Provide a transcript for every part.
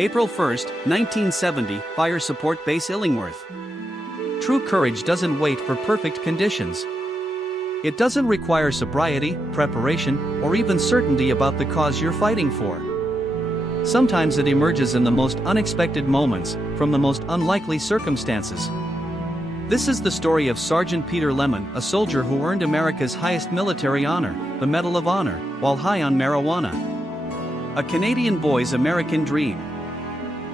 April 1, 1970, Fire Support Base Illingworth. True courage doesn't wait for perfect conditions. It doesn't require sobriety, preparation, or even certainty about the cause you're fighting for. Sometimes it emerges in the most unexpected moments, from the most unlikely circumstances. This is the story of Sergeant Peter Lemon, a soldier who earned America's highest military honor, the Medal of Honor, while high on marijuana. A Canadian boy's American dream.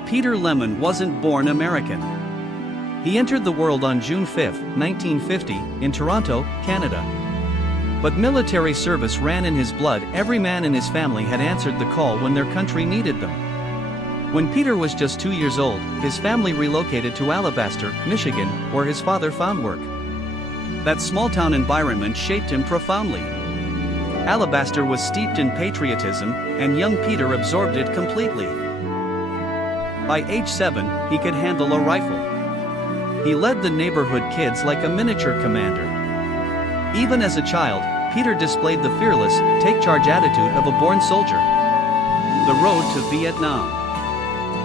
Peter Lemon wasn't born American. He entered the world on June 5, 1950, in Toronto, Canada. But military service ran in his blood. Every man in his family had answered the call when their country needed them. When Peter was just 2 years old, his family relocated to Alabaster, Michigan, where his father found work. That small-town environment shaped him profoundly. Alabaster was steeped in patriotism, and young Peter absorbed it completely. By age 7, he could handle a rifle. He led the neighborhood kids like a miniature commander. Even as a child, Peter displayed the fearless, take-charge attitude of a born soldier. The road to Vietnam.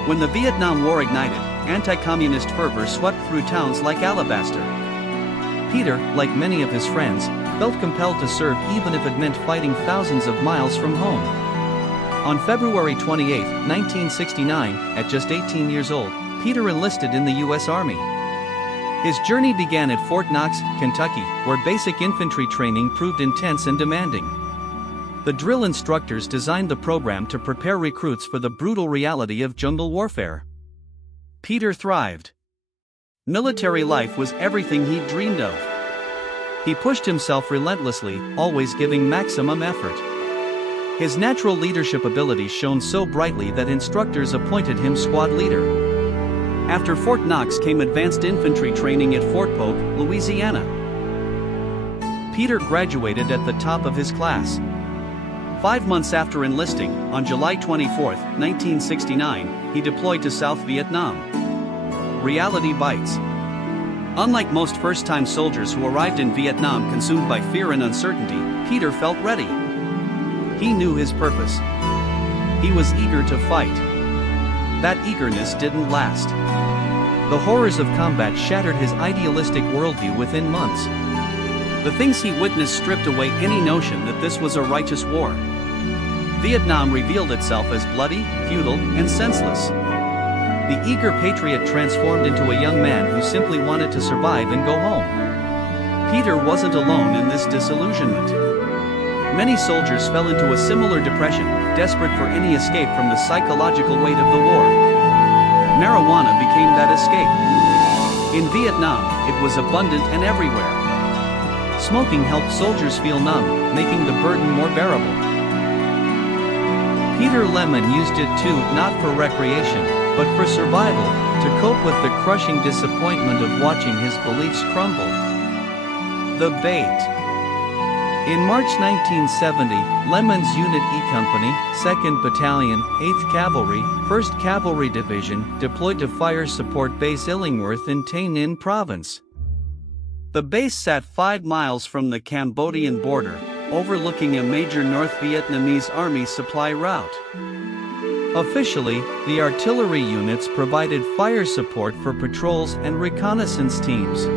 When the Vietnam War ignited, anti-communist fervor swept through towns like Alabaster. Peter, like many of his friends, felt compelled to serve even if it meant fighting thousands of miles from home. On February 28, 1969, at just 18 years old, Peter enlisted in the U.S. Army. His journey began at Fort Knox, Kentucky, where basic infantry training proved intense and demanding. The drill instructors designed the program to prepare recruits for the brutal reality of jungle warfare. Peter thrived. Military life was everything he'd dreamed of. He pushed himself relentlessly, always giving maximum effort. His natural leadership abilities shone so brightly that instructors appointed him squad leader. After Fort Knox came advanced infantry training at Fort Polk, Louisiana. Peter graduated at the top of his class. 5 months after enlisting, on July 24, 1969, he deployed to South Vietnam. Reality bites. Unlike most first-time soldiers who arrived in Vietnam consumed by fear and uncertainty, Peter felt ready. He knew his purpose. He was eager to fight. That eagerness didn't last. The horrors of combat shattered his idealistic worldview within months. The things he witnessed stripped away any notion that this was a righteous war. Vietnam revealed itself as bloody, futile, and senseless. The eager patriot transformed into a young man who simply wanted to survive and go home. Peter wasn't alone in this disillusionment. Many soldiers fell into a similar depression, desperate for any escape from the psychological weight of the war. Marijuana became that escape. In Vietnam, it was abundant and everywhere. Smoking helped soldiers feel numb, making the burden more bearable. Peter Lemon used it too, not for recreation, but for survival, to cope with the crushing disappointment of watching his beliefs crumble. The bait. In March 1970, Lemon's Unit E Company, 2nd Battalion, 8th Cavalry, 1st Cavalry Division, deployed to Fire Support Base Illingworth in Tay Ninh Province. The base sat 5 miles from the Cambodian border, overlooking a major North Vietnamese army supply route. Officially, the artillery units provided fire support for patrols and reconnaissance teams.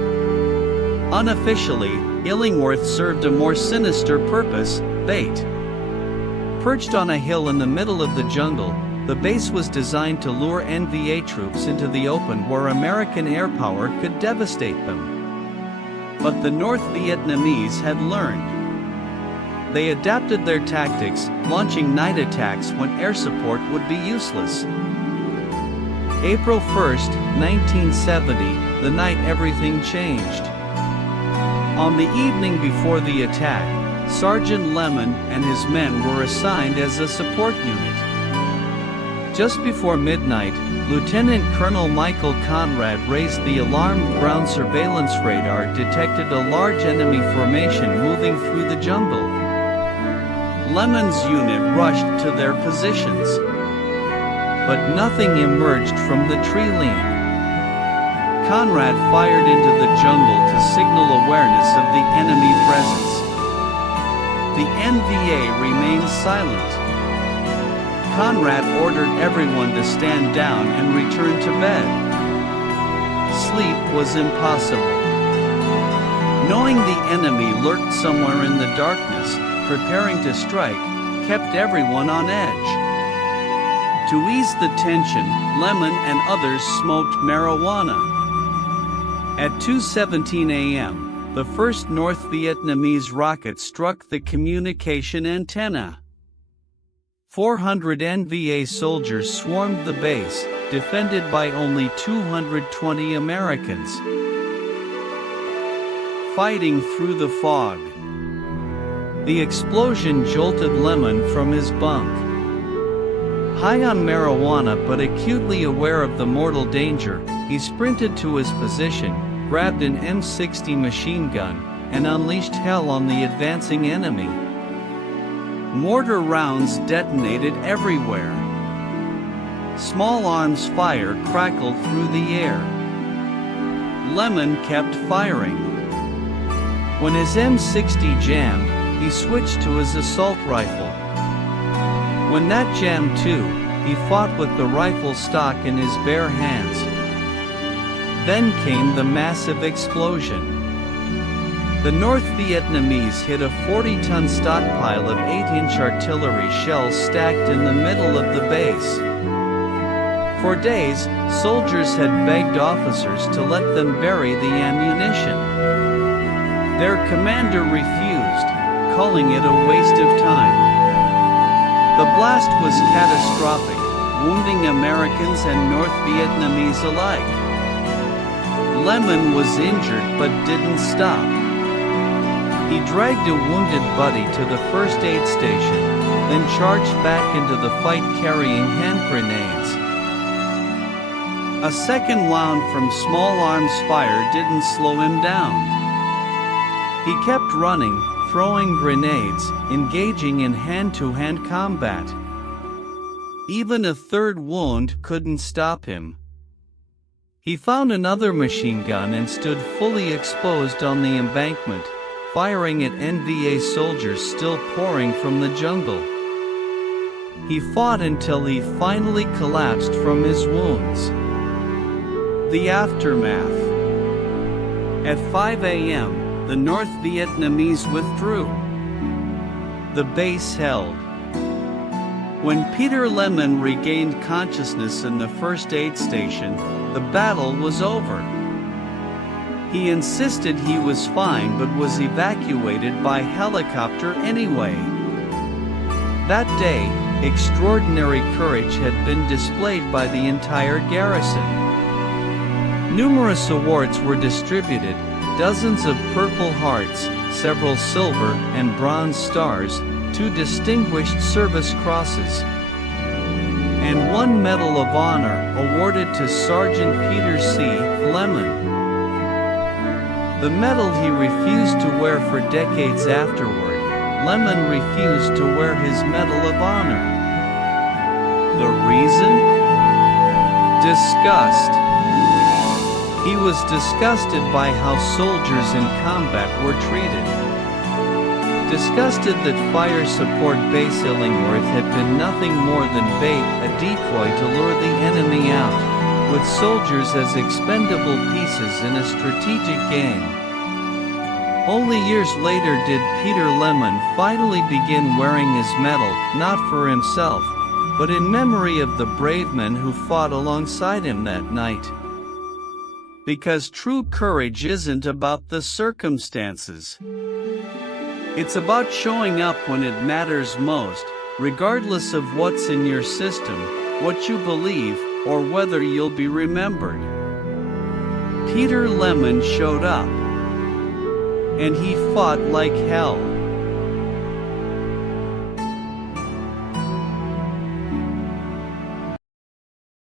Unofficially, Illingworth served a more sinister purpose: bait. Perched on a hill in the middle of the jungle, the base was designed to lure NVA troops into the open where American air power could devastate them. But the North Vietnamese had learned. They adapted their tactics, launching night attacks when air support would be useless. April 1, 1970, the night everything changed. On the evening before the attack, Sergeant Lemon and his men were assigned as a support unit. Just before midnight, Lieutenant Colonel Michael Conrad raised the alarm. Ground surveillance radar detected a large enemy formation moving through the jungle. Lemon's unit rushed to their positions. But nothing emerged from the tree line. Conrad fired into the jungle to signal awareness of the enemy presence. The NVA remained silent. Conrad ordered everyone to stand down and return to bed. Sleep was impossible. Knowing the enemy lurked somewhere in the darkness, preparing to strike, kept everyone on edge. To ease the tension, Lemon and others smoked marijuana. At 2:17 a.m., the first North Vietnamese rocket struck the communication antenna. 400 NVA soldiers swarmed the base, defended by only 220 Americans. Fighting through the fog. The explosion jolted Lemon from his bunk. High on marijuana but acutely aware of the mortal danger, he sprinted to his position, grabbed an M60 machine gun, and unleashed hell on the advancing enemy. Mortar rounds detonated everywhere. Small arms fire crackled through the air. Lemon kept firing. When his M60 jammed, he switched to his assault rifle. When that jammed too, he fought with the rifle stock in his bare hands. Then came the massive explosion. The North Vietnamese hit a 40-ton stockpile of 8-inch artillery shells stacked in the middle of the base. For days, soldiers had begged officers to let them bury the ammunition. Their commander refused, calling it a waste of time. The blast was catastrophic, wounding Americans and North Vietnamese alike. Lemon was injured but didn't stop. He dragged a wounded buddy to the first aid station, then charged back into the fight carrying hand grenades. A second round from small arms fire didn't slow him down. He kept running, throwing grenades, engaging in hand-to-hand combat. Even a third wound couldn't stop him. He found another machine gun and stood fully exposed on the embankment, firing at NVA soldiers still pouring from the jungle. He fought until he finally collapsed from his wounds. The aftermath. At 5 a.m., the North Vietnamese withdrew. The base held. When Peter Lemon regained consciousness in the first aid station, the battle was over. He insisted he was fine but was evacuated by helicopter anyway. That day, extraordinary courage had been displayed by the entire garrison. Numerous awards were distributed, dozens of Purple Hearts, several silver and bronze stars, 2 Distinguished Service Crosses, and 1 Medal of Honor awarded to Sergeant Peter C. Lemon. The medal he refused to wear for decades afterward. Lemon refused to wear his Medal of Honor. The reason? Disgust. He was disgusted by how soldiers in combat were treated. Disgusted that Fire Support Base Illingworth had been nothing more than bait, a decoy to lure the enemy out, with soldiers as expendable pieces in a strategic game. Only years later did Peter Lemon finally begin wearing his medal, not for himself, but in memory of the brave men who fought alongside him that night. Because true courage isn't about the circumstances. It's about showing up when it matters most, regardless of what's in your system, what you believe, or whether you'll be remembered. Peter Lemon showed up. And he fought like hell.